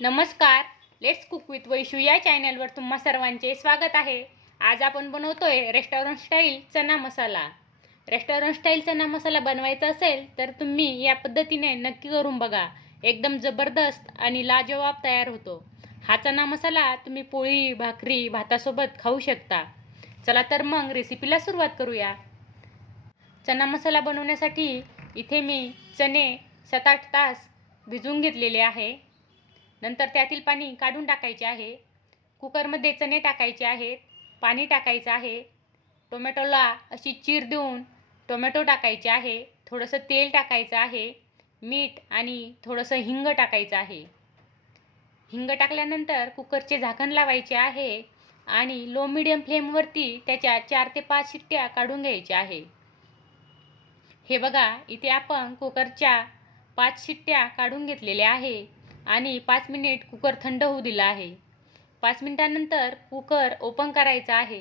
नमस्कार, let's cook with Vaishu या चॅनलवर तुम्हा सर्वांचे स्वागत आहे। आज आपण बनवतोय रेस्टॉरंट स्टाईल चना मसाला। रेस्टॉरंट स्टाईल चना मसाला बनवायचा असेल तर तुम्ही या पद्धतीने नक्की करून बघा। एकदम जबरदस्त आणि लाजवाब तयार होतो। हा चना मसाला तुम्ही पोळी, भाकरी, भातासोबत खाऊ शकता। चला तर मग रेसिपीला सुरुवात करूया। चना मसाला बनवण्यासाठी इथे मी चणे 7-8 तास भिजवून घेतलेले आहे। नंतर त्यातील पाणी काढून टाकायचे आहे। कुकरमध्ये चणे टाकायचे आहेत, पाणी टाकायचं आहे। टोमॅटोला अशी चीर देऊन टोमॅटो टाकायचे आहे, थोडंसं तेल टाकायचं आहे, मीठ आणि थोडंसं हिंग टाकायचं आहे। हिंग टाकल्यानंतर कुकरचे झाकण लावायचे आहे आणि लो मीडियम फ्लेमवरती त्याच्या 4 ते 5 शिट्ट्या काढून घ्यायच्या आहे। हे बघा, इथे आपण कुकरच्या 5 शिट्ट्या काढून घेतलेल्या आहे आणि 5 मिनिट कुकर थंड होऊ दिला आहे। 5 मिनिटांनंतर कुकर ओपन करायचा आहे।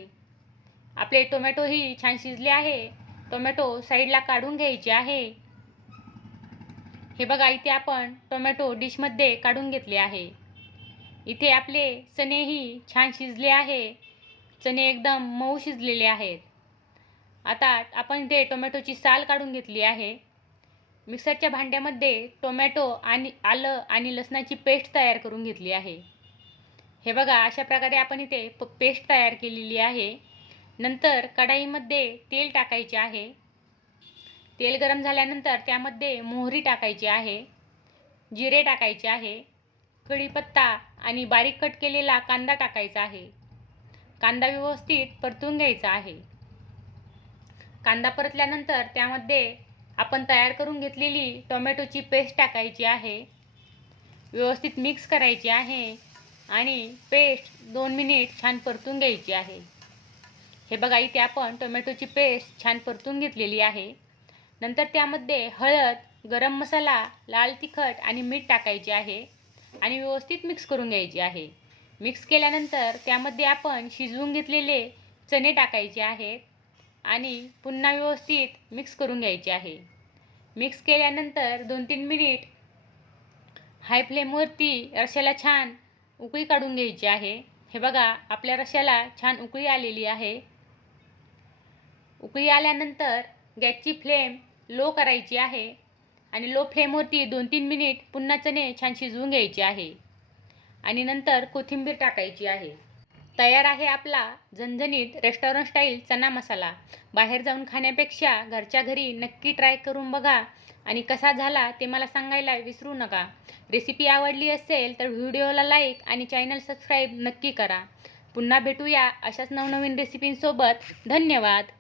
आपले टोमॅटोही छान शिजले आहे। टोमॅटो साईडला काढून घ्यायचे आहे। हे बघा, इथे आपण टोमॅटो डिशमध्ये काढून घेतले आहे। इथे आपले चणेही छान शिजले आहे। चणे एकदम मऊ शिजलेले आहेत। आता आपण इथे टोमॅटोची साल काढून घेतली आहे। मिक्सरच्या भांड्यामध्ये टोमॅटो आणि आलं आणि लसणाची पेस्ट तयार करून घेतली आहे। हे बघा, अशा प्रकारे आपण इथे पेस्ट तयार केलेली आहे। नंतर कढईमध्ये तेल टाकायचे आहे। तेल गरम झाल्यानंतर त्यामध्ये मोहरी टाकायची आहे, जिरे टाकायचे आहे, कढीपत्ता आणि बारीक कट केलेला कांदा टाकायचा आहे। कांदा व्यवस्थित परतून घ्यायचा आहे। कांदा परतल्यानंतर त्यामध्ये आपण तयार करून घेतलेली टोमॅटोची पेस्ट टाकायची आहे। व्यवस्थित मिक्स करायची आहे आणि पेस्ट 2 मिनिट छान परतून घ्यायची आहे। हे बघा, इथे आपण टोमॅटोची पेस्ट छान परतून घेतलेली आहे। नंतर त्यामध्ये हळद, गरम मसाला, लाल तिखट आणि मीठ टाकायचे आहे आणि व्यवस्थित मिक्स करून घ्यायचे आहे। मिक्स केल्यानंतर त्यामध्ये आपण शिजवून घेतलेले चणे टाकायचे आहेत आणि पुन्हा व्यवस्थित मिक्स करून घ्यायचे आहे। मिक्स केल्यानंतर 2-3 मिनिट हाय फ्लेमवरती रश्याला छान उकळी काढून घ्यायची आहे। हे बघा, आपल्या रश्याला छान उकळी आलेली आहे। उकळी आल्यानंतर गॅसची फ्लेम लो करायची आहे आणि लो फ्लेमवरती 2-3 मिनिट पुन्हा चणे छान शिजवून घ्यायचे आहे आणि नंतर कोथिंबीर टाकायची आहे। तयार आहे आपला झणझणीत रेस्टॉरंट स्टाईल चना मसाला। बाहेर जाऊन खाण्यापेक्षा घरच्या घरी नक्की ट्राय करून बघा आणि कसा झाला ते मला सांगायला विसरू नका। रेसिपी आवडली असेल तर व्हिडिओला लाईक आणि चॅनल सबस्क्राईब नक्की करा। पुन्हा भेटूया अशाच नवनवीन रेसिपींसोबत। धन्यवाद।